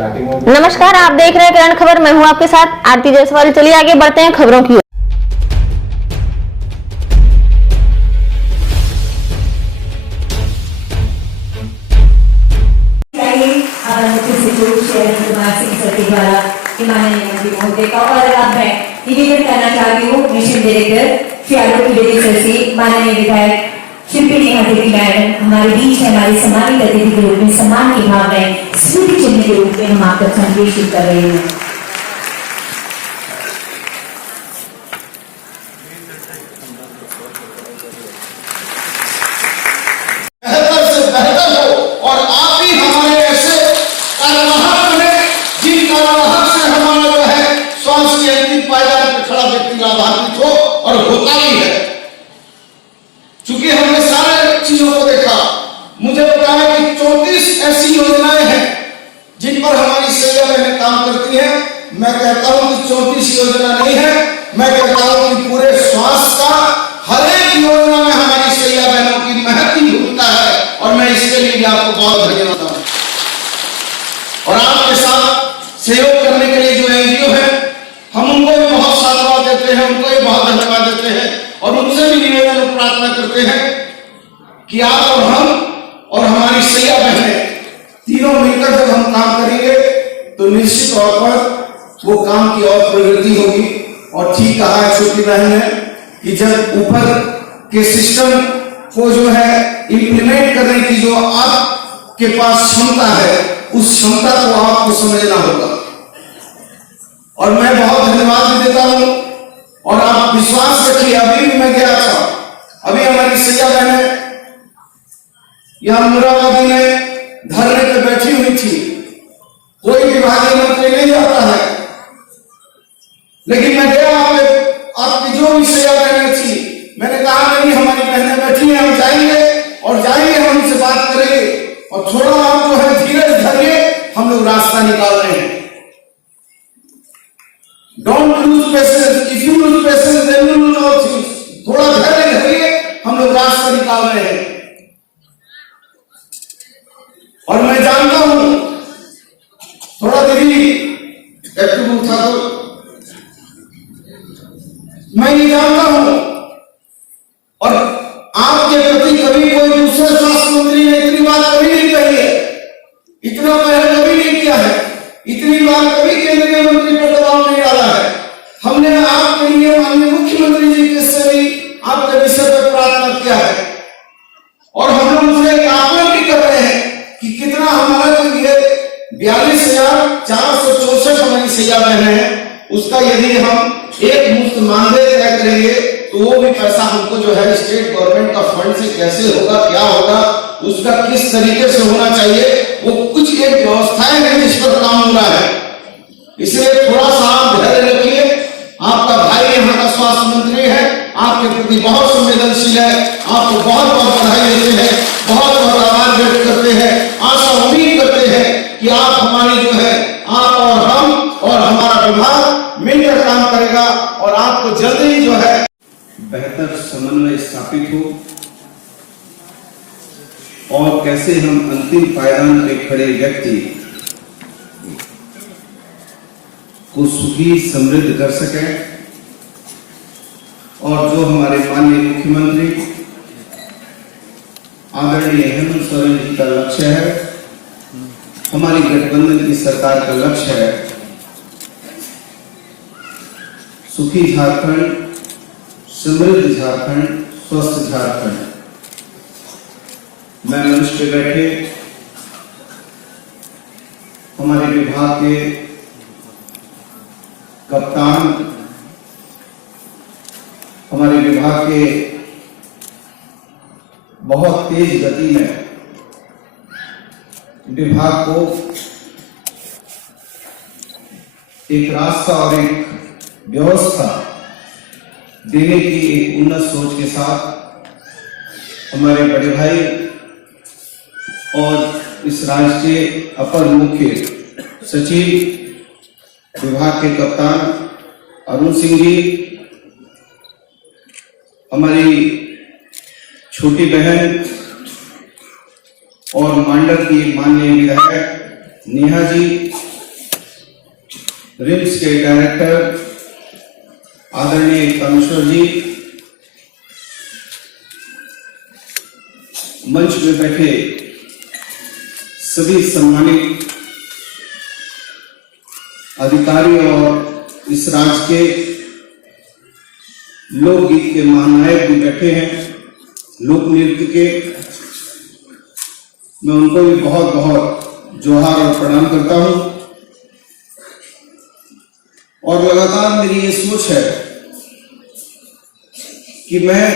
नमस्कार, आप देख रहे हैं करण खबर। मैं हूं आपके साथ आरती जायसवाल। चलिए आगे बढ़ते हैं खबरों की ओर। और अब मैं निवेदन करना चाहती हूँ mission director Shri Alok Dwivedi sir से, माननीय विधायक शिल्पी नेहा देवी मैडम हमारे बीच है, हमारे सम्मानित अतिथि के रूप में सम्मान की भावनाएं स्मृति चिन्ह के रूप में हम आप तक संप्रेषित कर रहे हैं। बेहतर से बेहतर हो और आप ही हमारे ऐसे कार्यवाहक बने जिन कार्यवाहक से हमारा जो है स्वास्थ्य के अंतिम पायदान पर खड़ा व्यक्ति लाभान्वित हो और होता भी है। चूंकि हमने सारे चीजों को देखा, मुझे बताया कि 34 ऐसी योजनाएं हैं जिन पर हमारी सैया बहनें काम करती हैं। मैं कहता हूं कि 34 योजना नहीं है, मैं कहता हूं कि पूरे स्वास्थ्य का हर एक योजना में हमारी सैया बहनों की महत्वपूर्ण भूमिका है और मैं इसके लिए भी आपको बहुत धन्यवाद देता हूं। और आपके साथ सहयोग करने के लिए जो एनजीओ है, हम उनको भी बहुत साधुवाद देते हैं, उनको भी बहुत धन्यवाद देते हैं और उनसे भी निवेदन और प्रार्थना करते हैं कि आप और हम और हमारी सैया बहनें तीनों मिलकर जब हम काम करेंगे तो निश्चित तौर पर वो काम की और प्रगति होगी। और ठीक कहा है छोटी बहन ने कि जब ऊपर के सिस्टम को जो है इंप्लीमेंट करने की जो आपके पास क्षमता है, उस क्षमता को आपको समझना होगा। और मैं बहुत धन्यवाद भी देता हूं और आप विश्वास रखिए, अभी भी मैं गया था, अभी हमारी सैया बहनें यहां मुरादाबादी में धरने पे बैठी हुई थी। कोई विभागीय मंत्री नहीं आता है, लेकिन मैं गया, आपकी जो भी सैया बहनें थी, मैंने कहा नहीं, हमारी बहनें बैठी हैं, हम जाएंगे और जाएंगे, हम उनसे बात करेंगे और थोड़ा आप जो है धीरज धरिए, हम लोग रास्ता निकाल रहे हैं। Don't lose patience, if you lose patience then you lose all things. थोड़ा धैर्य धरिए, हम लोग रास्ता निकाल रहे हैं। और मैं जानता हूं, थोड़ा दीदी एक्टिव था तो मैं ये जानता हूं, और आपके प्रति कभी कोई दूसरे स्वास्थ्य मंत्री ने इतनी बात कभी नहीं कही है, इतना पहले कभी नहीं किया है, इतनी बार कभी केंद्रीय मंत्री पर दबाव नहीं डाला है। हमने आपके लिए माननीय मुख्यमंत्री जी के से भी आपके विषय पर प्रार्थना किया है और हम लोग उनसे एक आकलन भी कर रहे हैं कि कितना हमारा जो ये 42,464 हमारी सैया बहनें हैं, उसका यदि हम एक मुफ्त मानदेय तय करेंगे तो वो भी पैसा हमको जो है स्टेट गवर्नमेंट का फंड से कैसे होगा, क्या होगा, उसका किस तरीके से होना चाहिए, वो कुछ एक व्यवस्थाएं हैं जिस पर काम हो रहा है। इसलिए थोड़ा सा आप धैर्य रखिए। आपका भाई यहाँ का स्वास्थ्य मंत्री है, आपके प्रति बहुत संवेदनशील है, आपको बहुत बहुत बधाई देते हैं, बहुत बहुत आभार व्यक्त करते हैं। आशा उम्मीद करते हैं कि आप हमारी जो है, आप और हम और हमारा विभाग मिलकर काम करेगा और आपको जल्दी ही जो है बेहतर समन्वय स्थापित हो और कैसे हम अंतिम पायदान पे खड़े व्यक्ति को सुखी समृद्ध कर सके और जो हमारे माननीय मुख्यमंत्री आदरणीय हेमंत सोरेन जी का लक्ष्य है, हमारी गठबंधन की सरकार का लक्ष्य है, सुखी झारखंड, समृद्ध झारखंड, स्वस्थ झारखंड। मैं मंच पे बैठे हमारे विभाग के कप्तान, हमारे विभाग के बहुत तेज गति में विभाग को एक रास्ता और एक व्यवस्था देने की एक उन्नत सोच के साथ हमारे बड़े भाई और इस राज्य के अपर मुख्य सचिव, विभाग के कप्तान अरुण सिंह जी, हमारी छोटी बहन और मांडर की माननीय विधायक नेहा जी, रिम्स के डायरेक्टर आदरणीय कामेश्वर जी, मंच में बैठे सभी सम्मानित अधिकारी और इस राज्य के लोकगीत के महानायक भी बैठे हैं, लोक नृत्य के, मैं उनको भी बहुत बहुत जोहार और प्रणाम करता हूं। और लगातार मेरी ये सोच है कि मैं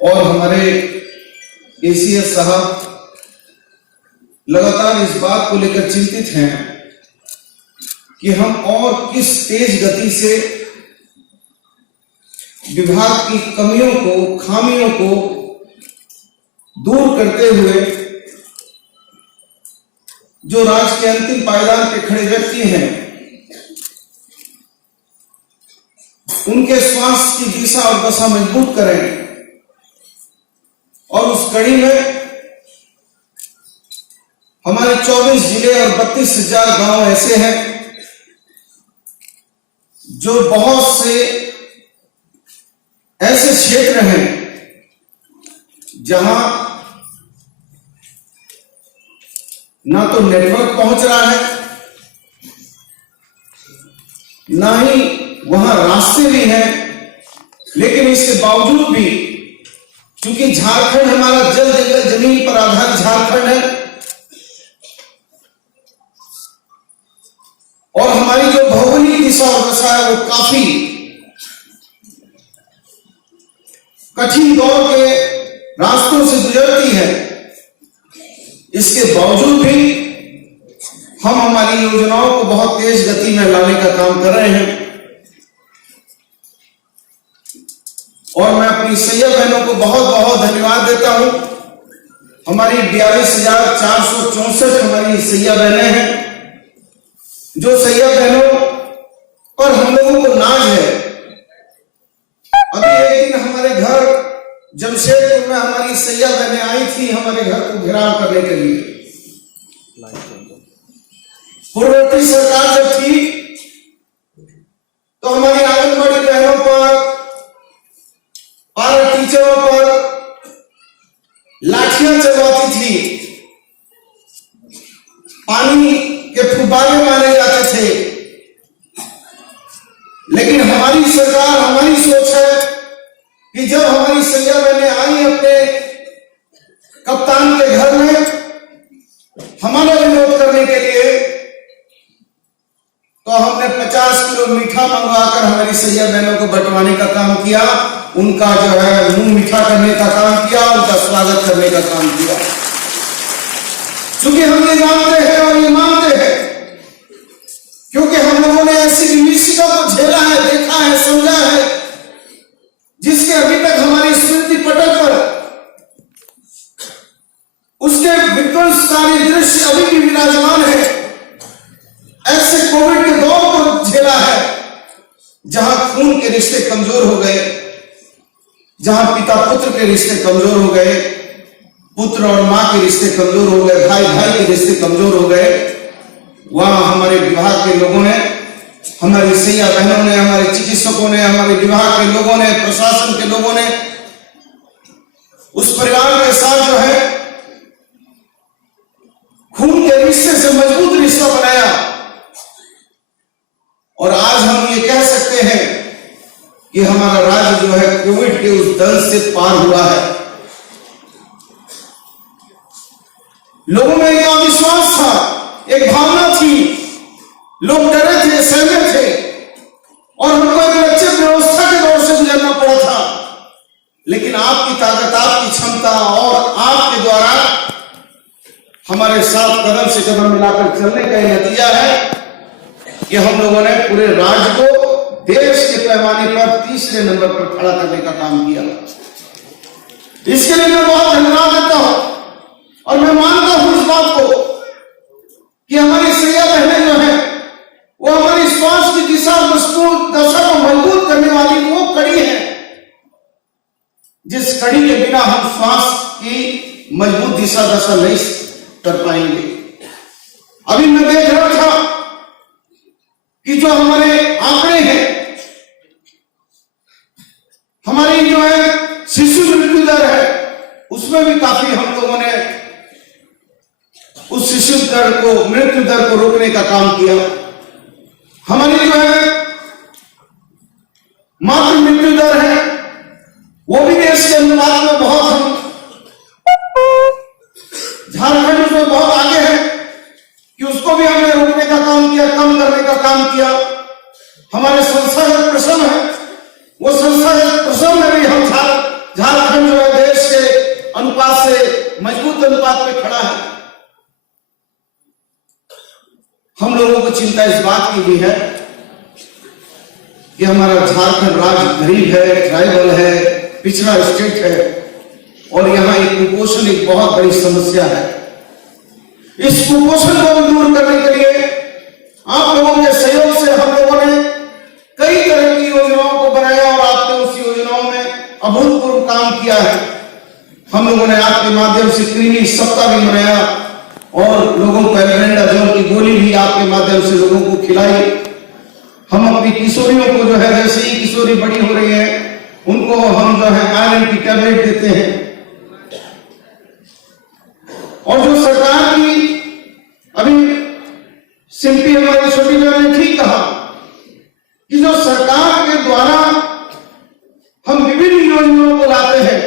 और हमारे एसीएस साहब लगातार इस बात को लेकर चिंतित हैं कि हम और किस तेज गति से विभाग की कमियों को, खामियों को दूर करते हुए जो राज्य के अंतिम पायदान पे खड़े व्यक्ति हैं, उनके स्वास्थ्य की दिशा और दशा मजबूत करें। और उस कड़ी में हमारे 24 जिले और 32,000 गांव ऐसे हैं जो बहुत से ऐसे क्षेत्र हैं जहां ना तो नेटवर्क पहुंच रहा है, ना ही वहां रास्ते भी हैं, लेकिन इसके बावजूद भी क्योंकि झारखंड हमारा जल जंगल जमीन पर आधारित झारखंड है और हमारी जो भौगोलिक दिशा और दशा है वो काफी कठिन दौर के रास्तों से गुजरती है, इसके बावजूद भी हम हमारी योजनाओं को बहुत तेज गति में लाने का काम कर रहे हैं। और मैं अपनी सैया बहनों को बहुत बहुत धन्यवाद देता हूं। हमारी 42,464 हमारी सैया बहनें हैं, जो सैया बहनों पर हम लोगों को नाज है। अभी एक दिन हमारे घर जमशेदपुर में हमारी सैया बहनें आई थी हमारे घर को घेराव करने के लिए। पूर्ववर्ती सरकार जब थी तो हमारी आंगनबाड़ी बहनों पर, पारा टीचरों पर लाठियां चलवाती थी, पानी के फुब्बारे मारे जाते थे। लेकिन हमारी सरकार, हमारी सोच है कि जब हमारी सैया बहनें आई अपने कप्तान के घर में हमारा विरोध करने के लिए, तो हमने 50 किलो मीठा मंगवाकर हमारी सैया बहनों को बंटवाने का काम किया, उनका जो है मुंह मीठा करने का काम किया, उनका स्वागत करने का काम किया। क्योंकि हम ये जानते हैं और ये मानते हैं, क्योंकि हम लोगों ने ऐसी विभीषिका को झेला है, देखा है, समझा है, जिसके अभी तक हमारी स्मृति पटल पर उसके विध्वंसकारी दृश्य अभी भी विराजमान है। ऐसे कोविड के दौर को झेला है जहां खून के रिश्ते कमजोर हो गए, जहां पिता पुत्र के रिश्ते कमजोर हो गए, पुत्र और मां के रिश्ते कमजोर हो गए, भाई भाई के रिश्ते कमजोर हो गए। वहां हमारे विभाग के लोगों ने, हमारी सैया बहनों ने, हमारे चिकित्सकों ने, हमारे विभाग के लोगों ने, प्रशासन के लोगों ने उस परिवार के साथ जो है खून के रिश्ते से मजबूत रिश्ता बनाया। और आज हम ये कह सकते हैं कि हमारा राज्य जो है कोविड के उस दल से पार हुआ है। लोगों में एक अविश्वास था, एक भावना थी, लोग डरे थे, सहमे थे और हमको एक लक्षित व्यवस्था के दौर से गुजरना पड़ा था। लेकिन आपकी ताकत, आपकी क्षमता और आपके द्वारा हमारे साथ कदम से कदम मिलाकर चलने का यह नतीजा है कि हम लोगों ने पूरे राज्य को देश के पैमाने पर तीसरे नंबर पर खड़ा करने का काम किया। इसके लिए मैं बहुत धन्यवाद देता हूं और मैं मानता हूं इस बात को कि हमारी सैया बहनें जो है वो हमारी स्वास्थ्य की दिशा मजबूत दशा को मजबूत करने वाली वो कड़ी है जिस कड़ी के बिना हम स्वास्थ्य की मजबूत दिशा दशा नहीं कर पाएंगे। अभी मैं देख रहा था उस शिशु दर को, मृत्यु दर को रोकने का काम किया। हमारी जो है मातृ मृत्यु दर है वो भी देश के अनुपात में बहुत, हम झारखंड उसमें बहुत आगे है कि उसको भी हमने रोकने का काम किया, कम करने का काम किया। हमारे संस्थागत प्रश्न है, वो संस्थागत प्रश्न में भी हम झारखंड जो है देश के अनुपात से मजबूत अनुपात में खड़ा है। हम लोगों को चिंता इस बात की भी है कि हमारा झारखंड राज्य गरीब है, ट्राइबल है, पिछड़ा स्टेट है और यहाँ एक कुपोषण एक बहुत बड़ी समस्या है। इस कुपोषण को दूर करने के लिए आप लोगों के सहयोग से हम लोगों ने कई तरह की योजनाओं को बनाया और आपने उस योजनाओं में अभूतपूर्व काम किया है। हम लोगों ने आपके माध्यम से कृमि सप्ताह भी मनाया और लोगों को एल्बेंडाजोल की गोली भी आपके माध्यम से लोगों को खिलाई। हम अपनी किशोरियों को जो है, जैसे ही किशोरी बड़ी हो रही है उनको हम जो है आयरन की टैबलेट देते हैं। और जो सरकार की अभी सिंपी हमारी छोटी बहन ने ठीक कहा कि जो सरकार के द्वारा हम विभिन्न योजनाओं को लाते हैं,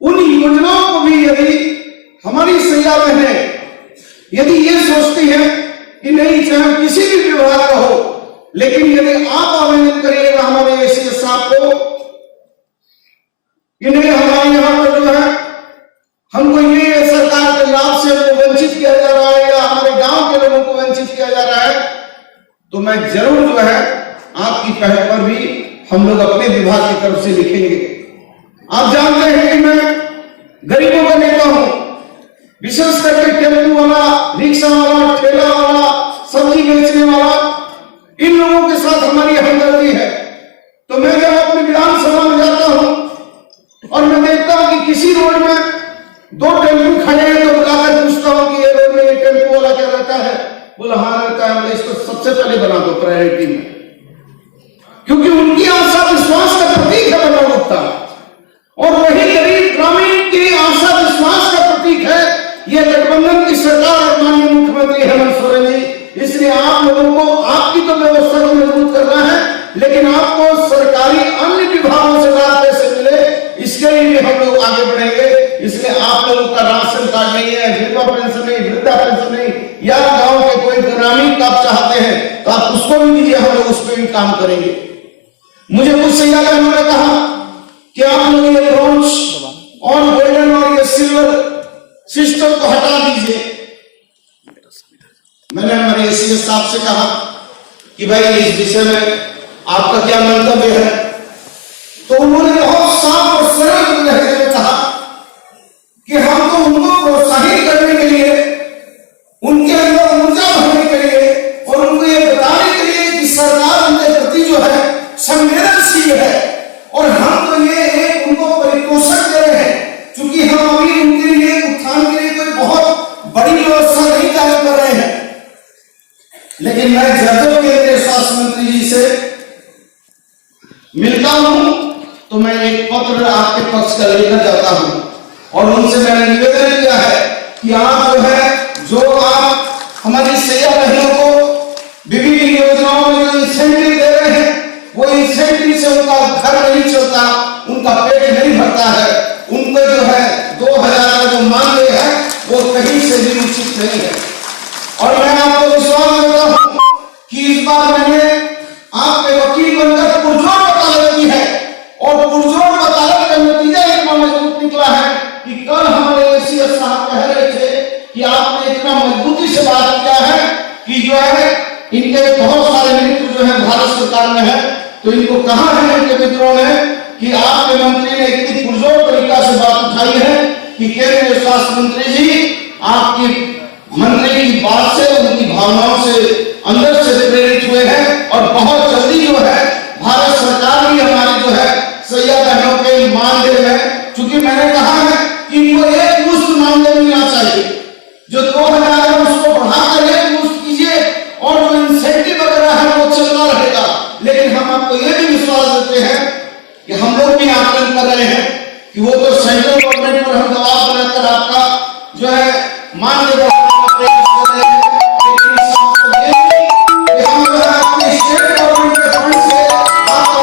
उन योजनाओं को भी यदि हमारी सैया बहनें यदि ये सोचती है कि नहीं, चाहे किसी भी विभाग का हो, लेकिन यदि आप आवेदन करिएगा हमारे एसीएस साहब को कि नहीं हमारे यहाँ पर जो है हमको ये सरकार के लाभ से हमको वंचित किया जा रहा है या हमारे गांव के लोगों को वंचित किया जा रहा है, तो मैं जरूर जो है आपकी पहल पर भी हम लोग अपने विभाग की तरफ से लिखेंगे। आप जानते हैं कि मैं गरीबों का नेता हूं, विशेष करके टेम्पू वाला, रिक्शा वाला, ठेला वाला, सब्जी बेचने वाला, इन लोगों के साथ हमारी हमदर्दी है। तो मैं जब अपने विधानसभा में जाता हूं और मैं देखता हूं कि किसी रोड में दो टेम्पू खड़े हैं तो बुलाकर पूछता हूं कि ये रोड में ये टेम्पू वाला क्या रहता है? बोला हाँ रहता है। बोले इसको सबसे पहले बना दो प्रायोरिटी में, क्योंकि उनकी आशा विश्वास का प्रतीक है बना गुप्ता, और वही गरीब ग्रामीण की आशा विश्वास का प्रतीक है ये गठबंधन की सरकार और माननीय मुख्यमंत्री हेमंत सोरेन जी। इसलिए आप लोगों को आपकी तो व्यवस्था को मजबूत करना है, लेकिन आपको सरकारी अन्य विभागों से लाभ कैसे मिले इसके लिए भी हम लोग आगे बढ़ेंगे। इसलिए आप लोगों का राशन कार्ड नहीं है, विधवा पेंशन नहीं, वृद्धा पेंशन नहीं, या गांव के कोई ग्रामीण आप चाहते हैं तो आप उसको भी दीजिए, हम लोग उस पर भी काम करेंगे। मुझे कुछ सैया बहनों ने कहा कि आप लोग ये ब्रॉन्ज और गोल्डन और ये सिल्वर सिस्टम को हटा दीजिए। मैंने हमारे एसीएस साहब से कहा कि भाई इस विषय में आपका क्या मंतव्य है, तो उन्होंने बहुत साफ और सरल लहजे में कहा कि हम तो उनको प्रोत्साहित करने के लिए, उनके अंदर ऊर्जा भरने के लिए और उनको ये बताने के लिए कि सरकार उनके प्रति जो है संवेदनशील है और हम तो ये एक उनको परिपोषण दे रहे हैं, क्योंकि हम अभी उनके लिए उत्थान के लिए कोई बहुत बड़ी व्यवस्था नहीं कार्य कर रहे हैं। लेकिन मैं जब केंद्रीय स्वास्थ्य मंत्री जी से मिलता हूं तो मैं एक पत्र आपके पक्ष का लेकर जाता हूं और उनसे मैंने निवेदन किया है कि आप जो है, जो आप हमारी सैया बहनों को विभिन्न योजनाओं में जो इंसेंटिव दे रहे हैं, वो इंसेंटिव से उनका घर नहीं चलता, उनका पेट नहीं भरता है, उनको जो है 2000 का जो मांगे है वो कहीं से भी उचित नहीं है। और मैं आपको विश्वास देता हूं कि इस बार मैंने आपके वकील बनकर पुरजोर वकालत की है और पुरजोर वकालत का नतीजा इतना मजबूत निकला है कि कल हमारे एसीएस साहब कह रहे थे कि आपने इतना मजबूती से बात किया है कि जो है इनके बहुत सारे मित्र जो है भारत सरकार में है, तो इनको कहा है इनके मित्रों ने कि आपके मंत्री ने इतनी पुरजोर तरीका से बात उठाई है कि केंद्रीय स्वास्थ्य मंत्री जी आपकी मंत्री की बात से, उनकी भावनाओं से अंदर से प्रेरित हुए हैं और बहुत जल्दी जो है भारत सरकार भी हमारी जो है सैया बहनों के मानदेय में, चूंकि मैंने कहा है कि इनको एक मुश्त मानदेय मिलना चाहिए, जो 2000 है उसको बढ़ाकर एक मुश्त कीजिए और जो इंसेंटिव वगैरह है वो चलता रहेगा। लेकिन हम आपको ये भी विश्वास देते हैं कि हम लोग भी आकलन कर रहे हैं कि वो तो सेंट्रल गवर्नमेंट पर हम दबाव बनाकर आपका जो है माननीय